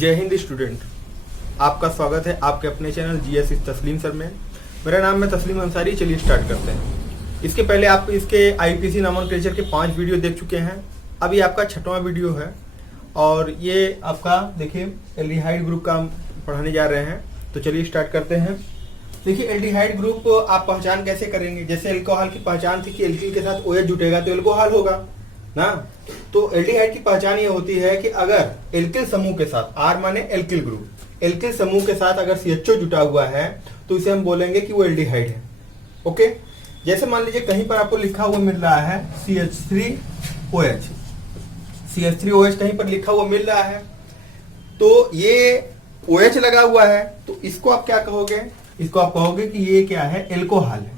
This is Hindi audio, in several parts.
जय हिंद स्टूडेंट, आपका स्वागत है आपके अपने चैनल जीएस तस्लीम सर में। मेरा नाम है तस्लीम अंसारी। चलिए स्टार्ट करते हैं। इसके पहले आप इसके आईपीसी नोमेनक्लेचर के 5 वीडियो देख चुके हैं। अभी आपका 6वां वीडियो है और ये आपका देखिए एल्डिहाइड ग्रुप का हम पढ़ाने जा रहे हैं। तो चलिए स्टार्ट करते हैं। देखिए एल्डिहाइड ग्रुप आप पहचान कैसे करेंगे। जैसे एल्कोहल की पहचान थी कि एल्किल के साथ OH जुटेगा तो एल्कोहल होगा ना। तो एल्डिहाइड की पहचान ये होती है कि अगर एल्किल समूह के साथ, R माने एल्किल ग्रुप, एल्किल समूह के साथ अगर CHO जुटा हुआ है तो इसे हम बोलेंगे कि वो एल्डिहाइड है। ओके, जैसे मान लीजिए कहीं पर आपको लिखा हुआ मिल रहा है CH3OH, CH3OH कहीं पर लिखा हुआ मिल रहा है तो ये OH लगा हुआ है, तो इसको आप क्या कहोगे? इसको आप कहोगे कि ये क्या है? एल्कोहल है।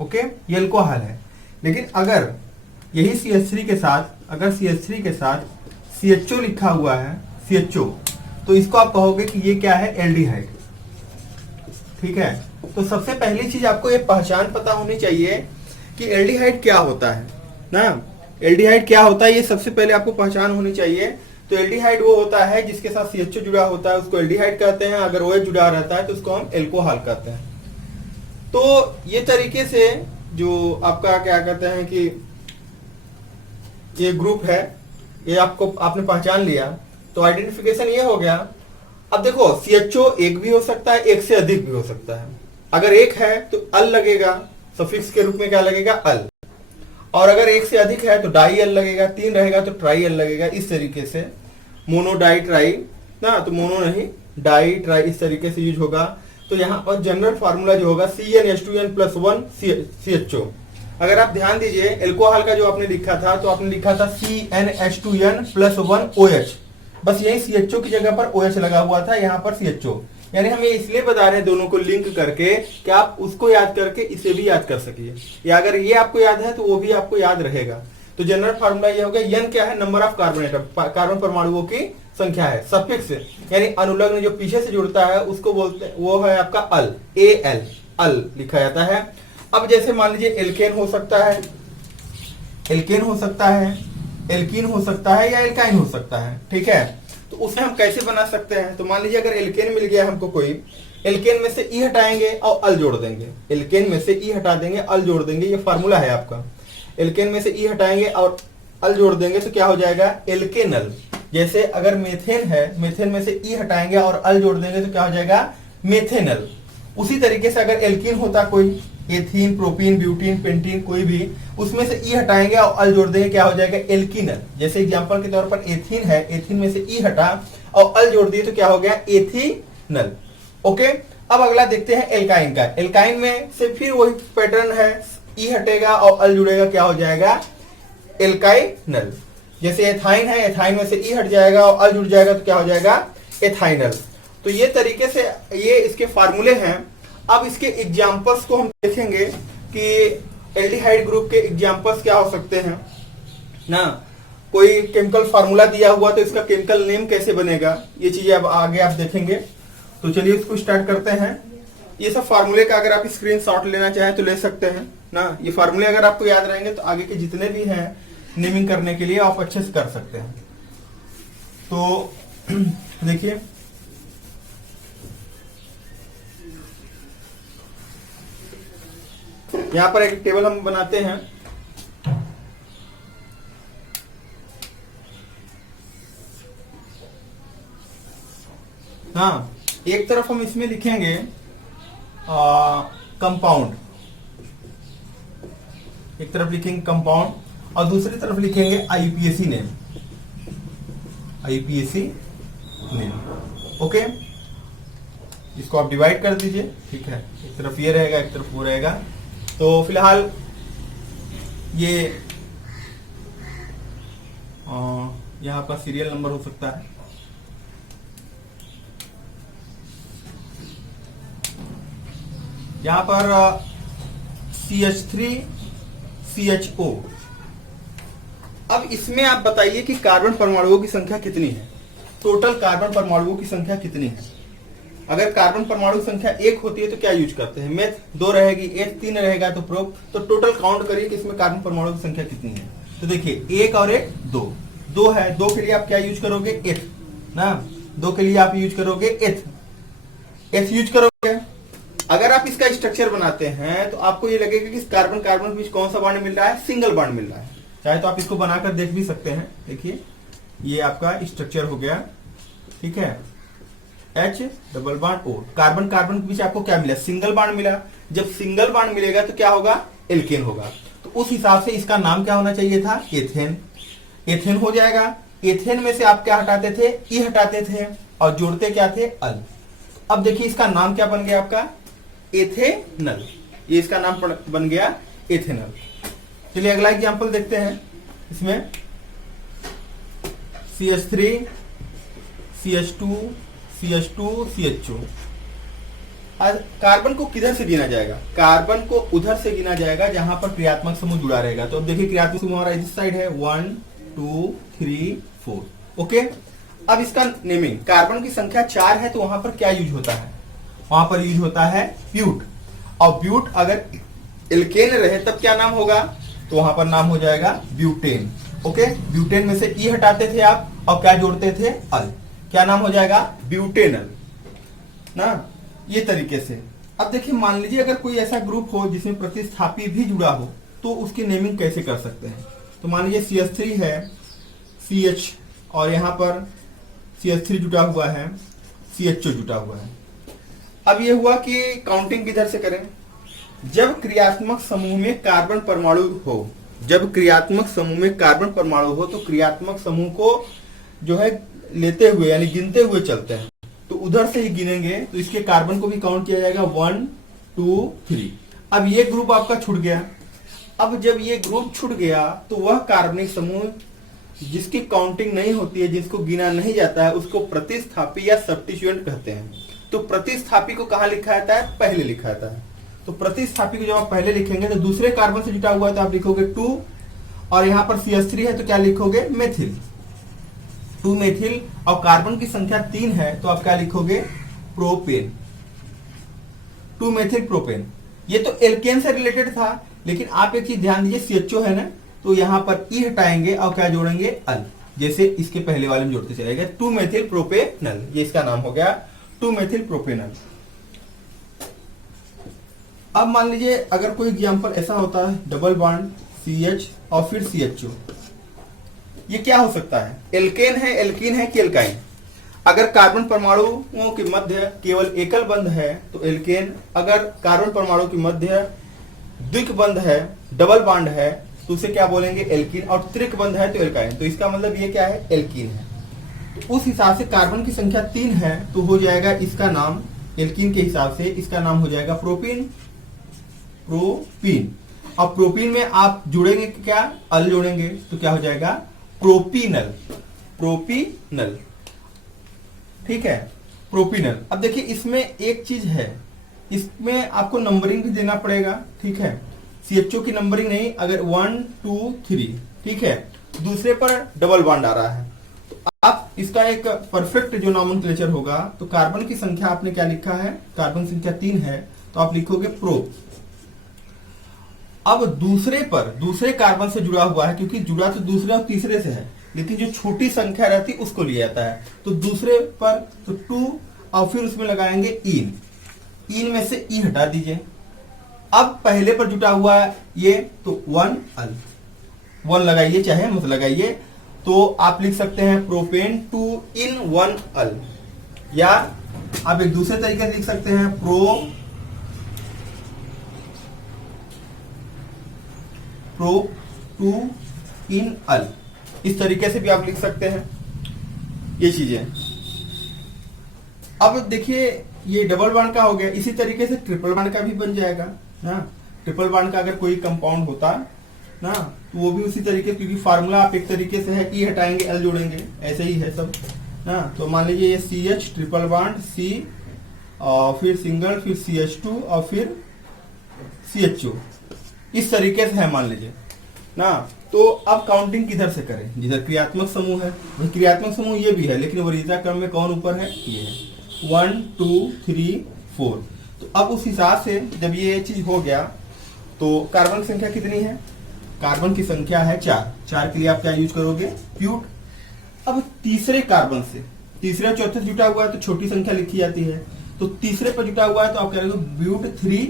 ओके, ये एल्कोहल है। लेकिन अगर यही CH3 के साथ, अगर CH3 के साथ CHO लिखा हुआ है, CHO, तो इसको आप कहोगे कि ये क्या है? एल्डिहाइड। ठीक है, तो सबसे पहली चीज आपको ये पहचान पता होनी चाहिए कि एल्डिहाइड क्या होता है ना। एल्डिहाइड क्या होता है ये सबसे पहले आपको पहचान होनी चाहिए। तो एल्डिहाइड वो होता है जिसके साथ CHO जुड़ा होता है, उसको एल्डिहाइड कहते हैं। अगर OH जुड़ा रहता है तो उसको हम एल्कोहल कहते हैं। तो ये तरीके से जो आपका क्या कहते हैं कि ये ग्रुप है, ये आपने पहचान लिया तो आइडेंटिफिकेशन ये हो गया। अब देखो CHO एक भी हो सकता है, एक से अधिक भी हो सकता है। अगर एक है तो अल लगेगा, सफिक्स के रूप में क्या लगेगा? अल। और अगर एक से अधिक है तो डाई अल लगेगा, 3 रहेगा तो ट्राई अल लगेगा। इस तरीके से मोनो डाई ट्राई ना, तो मोनो नहीं डाई ट्राई इस तरीके से यूज होगा। तो यहाँ पर जनरल फार्मूला जो होगा CnH2n+1 CHO। अगर आप ध्यान दीजिए एल्कोहल का जो आपने लिखा था तो आपने लिखा था CnH2n+1 OH, बस यही CHO की जगह पर OH लगा हुआ था, यहाँ पर CHO। यानी हम ये इसलिए बता रहे हैं दोनों को लिंक करके कि आप उसको याद करके इसे भी याद कर सकिए, या अगर ये आपको याद है तो वो भी आपको याद रहेगा। तो जनरल फार्मूला ये होगा, N क्या है? Number of carbon atom, carbon परमाणुओं की संख्या है। सफिक्स यानी अनुलग्न जो पीछे से जुड़ता है उसको बोलते हैं, वो है आपका अल, AL, अल लिखा जाता है। अब जैसे मान लीजिए एल्केन हो सकता है, एल्केन हो सकता है, एल्कीन हो सकता है या एल्काइन हो सकता है। ठीक है, तो उसे हम कैसे बना सकते हैं? तो मान लीजिए अगर एल्केन मिल गया हमको कोई, एल्केन में से E हटाएंगे और अल जोड़ देंगे। एल्केन में से E हटा देंगे, अल जोड़ देंगे, ये फार्मूला है आपका। एल्केन में से E हटाएंगे और अल जोड़ देंगे तो क्या हो जाएगा? एल्केनल। जैसे अगर मेथेन है, मेथेन में से E हटाएंगे और अल जोड़ देंगे तो क्या हो जाएगा? मेथेनल। उसी तरीके से अगर एल्कीन होता कोई, एथीन, प्रोपीन, ब्यूटीन, पेंटीन, कोई भी, उसमें से E हटाएंगे और अल जोड़ देंगे, क्या हो जाएगा? एल्कीनल। जैसे एग्जांपल के तौर पर एथीन है, एथीन में से E हटा और अल जोड़ दिए तो क्या हो गया? एथीनल। ओके, अब अगला देखते हैं एल्काइन का। एल्काइन में से फिर वही पैटर्न है, E हटेगा और अल जुड़ेगा, क्या हो जाएगा? एल्काइनल। जैसे एथाइन है, एथाइन में से E हट जाएगा और अल जुड़ जाएगा तो क्या हो जाएगा? एथाइनल। तो ये तरीके से ये इसके फार्मूले हैं। अब इसके एग्जांपल्स को हम देखेंगे कि एल्डिहाइड ग्रुप के एग्जांपल्स क्या हो सकते हैं ना। कोई केमिकल फार्मूला दिया हुआ तो इसका केमिकल नेम कैसे बनेगा, ये चीजें अब आगे आप देखेंगे। तो चलिए इसको स्टार्ट करते हैं। ये सब फार्मूले का अगर आप स्क्रीनशॉट लेना चाहें तो ले सकते हैं ना। ये फार्मूले अगर आपको याद रहेंगे तो आगे के जितने भी हैं नेमिंग करने के लिए आप अच्छे से कर सकते हैं। तो देखिए यहां पर एक टेबल हम बनाते हैं। हाँ, एक तरफ हम इसमें लिखेंगे कंपाउंड, एक तरफ लिखेंगे कंपाउंड और दूसरी तरफ लिखेंगे IUPAC name, IUPAC name. Okay, इसको आप डिवाइड कर दीजिए। ठीक है, एक तरफ ये रहेगा, एक तरफ वो रहेगा। तो फिलहाल ये यहाँ आपका सीरियल नंबर हो सकता है। यहाँ पर CH3CHO। अब इसमें आप बताइए कि कार्बन परमाणुओं की संख्या कितनी है, टोटल कार्बन परमाणुओं की संख्या कितनी है। अगर कार्बन परमाणु संख्या 1 होती है तो क्या यूज करते हैं? मेथ 2 रहेगी, एथ 3 रहेगा तो प्रोप। तो टोटल काउंट करिए कि इसमें कार्बन परमाणु की संख्या कितनी है। तो देखिए 1 और 1 2, दो है, दो के लिए आप क्या यूज करोगे, एथ ना, दो के लिए आप यूज करोगे एथ यूज करोगे। अगर आप इसका स्ट्रक्चर बनाते हैं तो आपको ये लगेगा कि कार्बन कार्बन के बीच कौन सा बॉन्ड मिल रहा है, सिंगल बॉन्ड मिल रहा है। चाहे तो आप इसको बनाकर देख भी सकते हैं। देखिए ये आपका स्ट्रक्चर हो गया, ठीक है, H double bond O, carbon carbon के बीच आपको क्या मिला, सिंगल बॉन्ड मिला। जब सिंगल बॉन्ड मिलेगा तो क्या होगा, एल्केन होगा। तो उस हिसाब से इसका नाम क्या होना चाहिए था, एथेन। एथेन हो जाएगा। एथेन में से आप क्या हटाते थे, ई हटाते थे और जोड़ते क्या थे, अल। अब देखिए इसका नाम क्या बन गया आपका, एथेनल। ये इसका नाम बन गया एथेनल। चलिए अगला एग्जांपल देखते हैं। इसमें CH3 CH2 CH2 CHO। आज कार्बन को किधर से गिना जाएगा, कार्बन को उधर से गिना जाएगा जहां पर क्रियात्मक समूह जुड़ा रहेगा। तो अब देखिए क्रियात्मक समूह हमारा इस साइड है, 1 2 3 4। ओके, अब इसका नेमिंग, कार्बन की संख्या 4 है तो वहां पर क्या यूज होता है, वहां पर यूज होता है ब्यूट। और ब्यूट अगर एल्केन रहे तब क्या नाम होगा, तो वहां पर नाम हो जाएगा ब्यूटेन। ओके, ब्यूटेन में से ई हटाते थे आप और क्या जोड़ते थे, अल। क्या नाम हो जाएगा, ब्यूटेनल ना, ये तरीके से। अब देखिए मान लीजिए अगर कोई ऐसा ग्रुप हो जिसमें प्रतिस्थापी भी जुड़ा हो तो उसकी नेमिंग कैसे कर सकते हैं। तो मान लीजिए CH3 है, CH और यहां पर CH3 जुटा हुआ है, CHO जुटा हुआ है। अब ये हुआ कि काउंटिंग किधर से करें, जब क्रियात्मक समूह में कार्बन परमाणु हो, जब क्रियात्मक समूह में कार्बन परमाणु हो तो क्रियात्मक समूह को जो है लेते हुए यानी गिनते हुए चलते हैं। तो उधर से ही गिनेंगे तो इसके कार्बन को भी काउंट किया जाएगा, 1 2 3। अब ये ग्रुप आपका छूट गया। अब जब ये ग्रुप छूट गया तो वह कार्बनिक समूह जिसकी काउंटिंग नहीं होती है, जिसको गिना नहीं जाता है, उसको प्रतिस्थापी या सब्स्टिट्यूएंट कहते हैं। तो प्रतिस्थापी को कहां लिखा जाता है, पहले लिखा जाता है। तो प्रतिस्थापी को जब आप पहले लिखेंगे तो दूसरे कार्बन से जुटा हुआ है तो आप लिखोगे 2, और यहां पर CH3 है तो क्या लिखोगे, मेथिल, 2 मेथिल। और कार्बन की संख्या 3 है तो आप क्या लिखोगे, प्रोपेन, 2 मेथिल प्रोपेन। ये तो एल्केन से रिलेटेड था, लेकिन आप एक चीज ध्यान दीजिए, CHO है ना, तो यहां पर ई हटाएंगे और क्या जोड़ेंगे, अल, जैसे इसके पहले वाले में जोड़ते चलेंगे, 2 मेथिल प्रोपेनल। ये इसका नाम हो गया 2 मेथिल प्रोपेनल। अब मान लीजिए अगर कोई एग्जांपल ऐसा होता है, डबल बॉन्ड CH और फिर CHO, ये क्या हो सकता है, एल्केन है, एल्कीन है कि एल्काइन। अगर कार्बन परमाणुओं के मध्य केवल एकल बंध है तो एल्केन, अगर कार्बन परमाणु के मध्य द्विक बंध है, डबल बॉन्ड है, तो उसे क्या बोलेंगे, एल्कीन। और त्रिक बंध है तो एल्काइन। तो इसका मतलब ये क्या है, एल्कीन है। तो उस हिसाब से कार्बन की संख्या 3 है तो हो जाएगा इसका नाम, एल्कीन के हिसाब से इसका नाम हो जाएगा प्रोपीन, प्रोपीन। और प्रोपीन में आप जुड़ेंगे क्या, अल जोड़ेंगे तो क्या हो जाएगा, प्रोपीनल, प्रोपीनल, ठीक है, प्रोपीनल। अब देखिए इसमें एक चीज है, इसमें आपको नंबरिंग भी देना पड़ेगा, ठीक है। CHO की नंबरिंग नहीं, अगर 1 2 3, ठीक है, दूसरे पर डबल बॉन्ड आ रहा है तो आप इसका एक परफेक्ट जो नॉमेनक्लेचर होगा, तो कार्बन की संख्या आपने क्या लिखा है, कार्बन संख्या 3 है तो आप लिखोगे प्रो। अब दूसरे पर, दूसरे कार्बन से जुड़ा हुआ है, क्योंकि जुड़ा तो दूसरे और तीसरे से है, लेकिन जो छोटी संख्या रहती है उसको लिया जाता है। तो दूसरे पर तो 2 और फिर उसमें लगाएंगे इन, इन में से ई हटा दीजिए। अब पहले पर जुटा हुआ है ये तो 1 अल, 1 लगाइए चाहे मत लगाइए, तो आप लिख सकते हैं प्रोपेन 2 इन 1 अल, या आप एक दूसरे तरीके से लिख सकते हैं प्रो 2 इन अल। इस तरीके से भी आप लिख सकते हैं ये चीजें। अब देखिए ये डबल बॉन्ड का हो गया, इसी तरीके से ट्रिपल बॉन्ड का भी बन जाएगा ना। ट्रिपल बॉन्ड का अगर कोई कंपाउंड होता ना तो वो भी उसी तरीके, क्योंकि फार्मूला आप एक तरीके से है, ई हटाएंगे एल जोड़ेंगे, ऐसे ही है सब ना। तो मान लीजिए ये CH ट्रिपल बॉन्ड C और फिर सिंगल, फिर CH2 और फिर CHO, इस तरीके से है मान लीजिए ना। तो अब काउंटिंग किधर से करें, जिधर क्रियात्मक समूह है, वही क्रियात्मक समूह ये भी है, लेकिन वरीयता क्रम में कौन ऊपर है, ये है 1 2 3 4। तो अब उस हिसाब से जब ये चीज हो गया तो कार्बन की संख्या कितनी है, कार्बन की संख्या है 4। 4 के लिए आप क्या यूज करोगे, प्यूट। अब तीसरे कार्बन से, तीसरे और चौथे से जुटा हुआ है तो छोटी संख्या लिखी जाती है, तो तीसरे पर जुटा हुआ है तो आप कह रहे हो ब्यूट 3,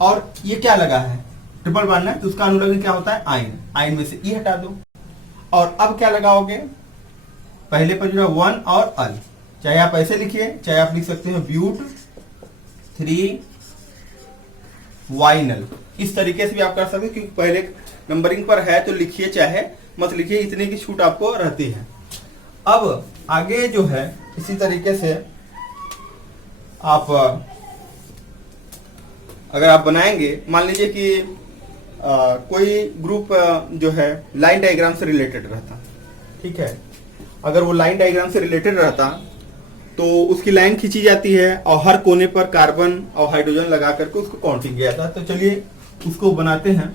और ये क्या लगा है, ट्रिपल बॉन्ड है, तो उसका अनुलग्न क्या होता है, आयन। आयन में से ई हटा दो, और अब क्या लगाओगे, पहले पर जुड़ा 1 और अल, चाहे आप ऐसे लिखिए, चाहे आप लिख सकते हैं ब्यूट 3 वाइनल, इस तरीके से भी आप कर सकते हैं, क्योंकि पहले नंबरिंग पर है तो लिखिए, चाहे मत लिखिए, इतने की छूट आपको रहती है। अब आगे जो है इसी तरीके से आप अगर आप बनाएंगे, मान लीजिए कि कोई ग्रुप जो है लाइन डायग्राम से रिलेटेड रहता, ठीक है, अगर वो लाइन डायग्राम से रिलेटेड रहता तो उसकी लाइन खींची जाती है और हर कोने पर कार्बन और हाइड्रोजन लगा करके उसको काउंटिंग किया जाता। तो चलिए उसको बनाते हैं।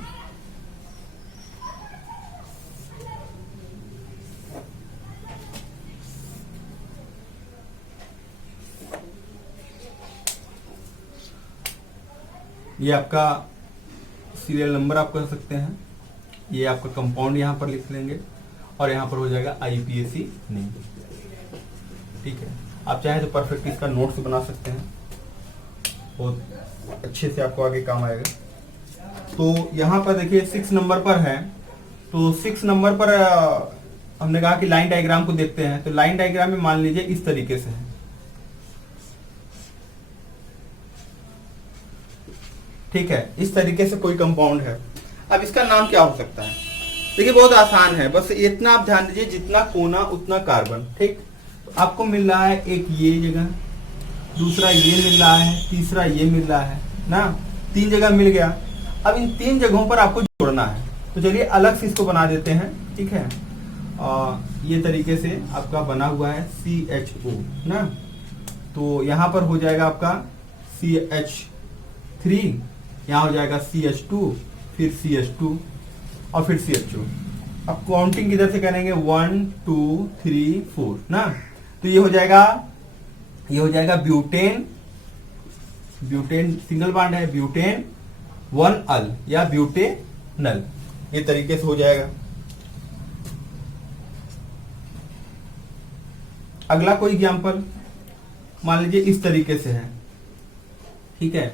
ये आपका सीरियल नंबर आप कह सकते हैं, ये आपका कंपाउंड यहां पर लिख लेंगे और यहां पर हो जाएगा IUPAC नेम, ठीक है। आप चाहे तो परफेक्ट इसका नोट्स बना सकते हैं, बहुत अच्छे से आपको आगे काम आएगा। तो यहाँ पर देखिए 6 नंबर पर है, तो 6 नंबर पर हमने कहा कि लाइन डायग्राम को देखते हैं, तो लाइन डायग्राम में मान लीजिए इस तरीके से है, ठीक है, इस तरीके से कोई कंपाउंड है। अब इसका नाम क्या हो सकता है, देखिए बहुत आसान है, बस इतना आप ध्यान दीजिए, जितना कोना उतना कार्बन, ठीक। आपको मिल रहा है एक ये जगह, दूसरा ये मिल रहा है, तीसरा ये मिल रहा है ना, 3 जगह मिल गया। अब इन 3 जगहों पर आपको जोड़ना है, तो चलिए अलग से इसको बना देते हैं, ठीक है। ये तरीके से आपका बना हुआ है CHO ना, तो यहां पर हो जाएगा आपका CH3, यहां हो जाएगा CH2, फिर CH2 और फिर CHO। अब काउंटिंग किधर से करेंगे, 1 2 3 4 ना, तो ये हो जाएगा ब्यूटेन, ब्यूटेन सिंगल बॉन्ड है, ब्यूटेन 1 अल या ब्यूटेनल, ये तरीके से हो जाएगा। अगला कोई एग्जाम्पल मान लीजिए इस तरीके से है, ठीक है,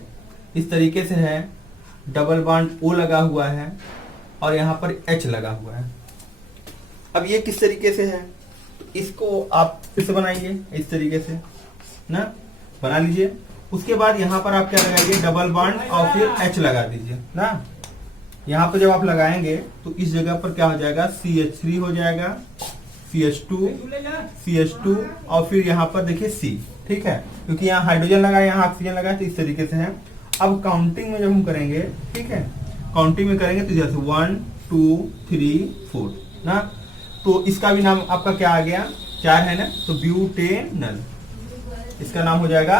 इस तरीके से है, डबल बॉन्ड O लगा हुआ है और यहां पर H लगा हुआ है। अब ये किस तरीके से है, तो इसको आप फिर से बनाइए इस तरीके से ना, बना लीजिए। उसके बाद यहां पर आप क्या लगाइए, डबल बॉन्ड और फिर H लगा दीजिए ना। यहां पर जब आप लगाएंगे तो इस जगह पर क्या हो जाएगा, CH3 हो जाएगा, CH2 और फिर यहां पर देखिए C, ठीक है, क्योंकि यहाँ हाइड्रोजन लगा है, यहाँ ऑक्सीजन लगा है, तो इस तरीके से है। अब काउंटिंग में जब हम करेंगे, ठीक है, काउंटिंग में करेंगे तो जैसे 1 2 3 4 ना, तो इसका भी नाम आपका क्या आ गया, 4 है ना, तो ब्यूटेनल, इसका नाम हो जाएगा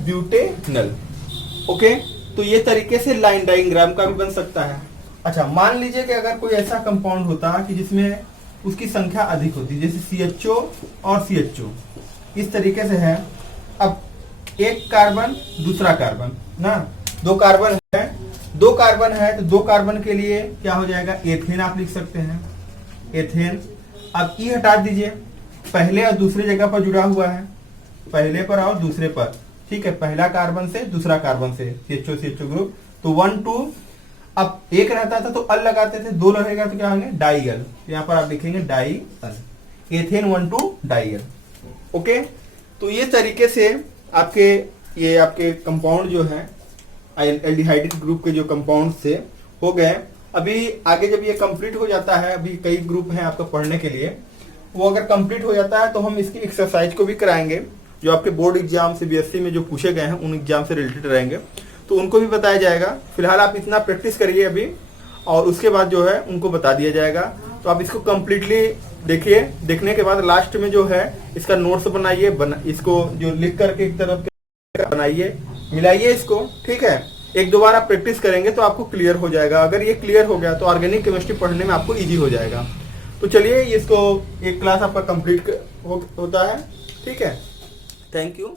ब्यूटेनल। ओके, तो ये तरीके से लाइन डायग्राम का भी बन सकता है। अच्छा, मान लीजिए कि अगर कोई ऐसा कंपाउंड होता कि जिसमें उसकी संख्या अधिक होती, जैसे CHO और CHO इस तरीके से है। अब एक कार्बन दूसरा कार्बन ना, 2 कार्बन है, 2 कार्बन है, तो 2 कार्बन के लिए क्या हो जाएगा, एथेन आप लिख सकते हैं, एथेन। अब ई हटा दीजिए, पहले और दूसरे जगह पर जुड़ा हुआ है, पहले पर और दूसरे पर, ठीक है, पहला कार्बन से दूसरा कार्बन से, CHO ग्रुप, तो 1 2। अब एक रहता था तो अल लगाते थे, 2 रहेगा तो क्या होंगे, डाइअल, यहाँ पर आप लिखेंगे डाइअल, एथेन 1 2 डाइअल। ओके, तो ये तरीके से आपके कंपाउंड जो है एल्डिहाइड ग्रुप के जो कंपाउंड से हो गए। अभी आगे जब ये कंप्लीट हो जाता है, अभी कई ग्रुप हैं आपका पढ़ने के लिए, वो अगर कंप्लीट हो जाता है तो हम इसकी एक्सरसाइज को भी कराएंगे, जो आपके बोर्ड एग्जाम CBSE में जो पूछे गए हैं उन एग्जाम से रिलेटेड रहेंगे, तो उनको भी बताया जाएगा। फिलहाल आप इतना प्रैक्टिस करिए अभी, और उसके बाद जो है उनको बता दिया जाएगा। तो आप इसको कम्प्लीटली देखिए, देखने के बाद लास्ट में जो है इसका नोट्स बनाइए, इसको जो लिख करके एक तरफ बनाइए, मिलाइए इसको, ठीक है। 1-2 बार आप प्रैक्टिस करेंगे तो आपको क्लियर हो जाएगा। अगर ये क्लियर हो गया तो ऑर्गेनिक केमिस्ट्री पढ़ने में आपको इजी हो जाएगा। तो चलिए इसको एक क्लास आपका कंप्लीट होता है, ठीक है। Thank you.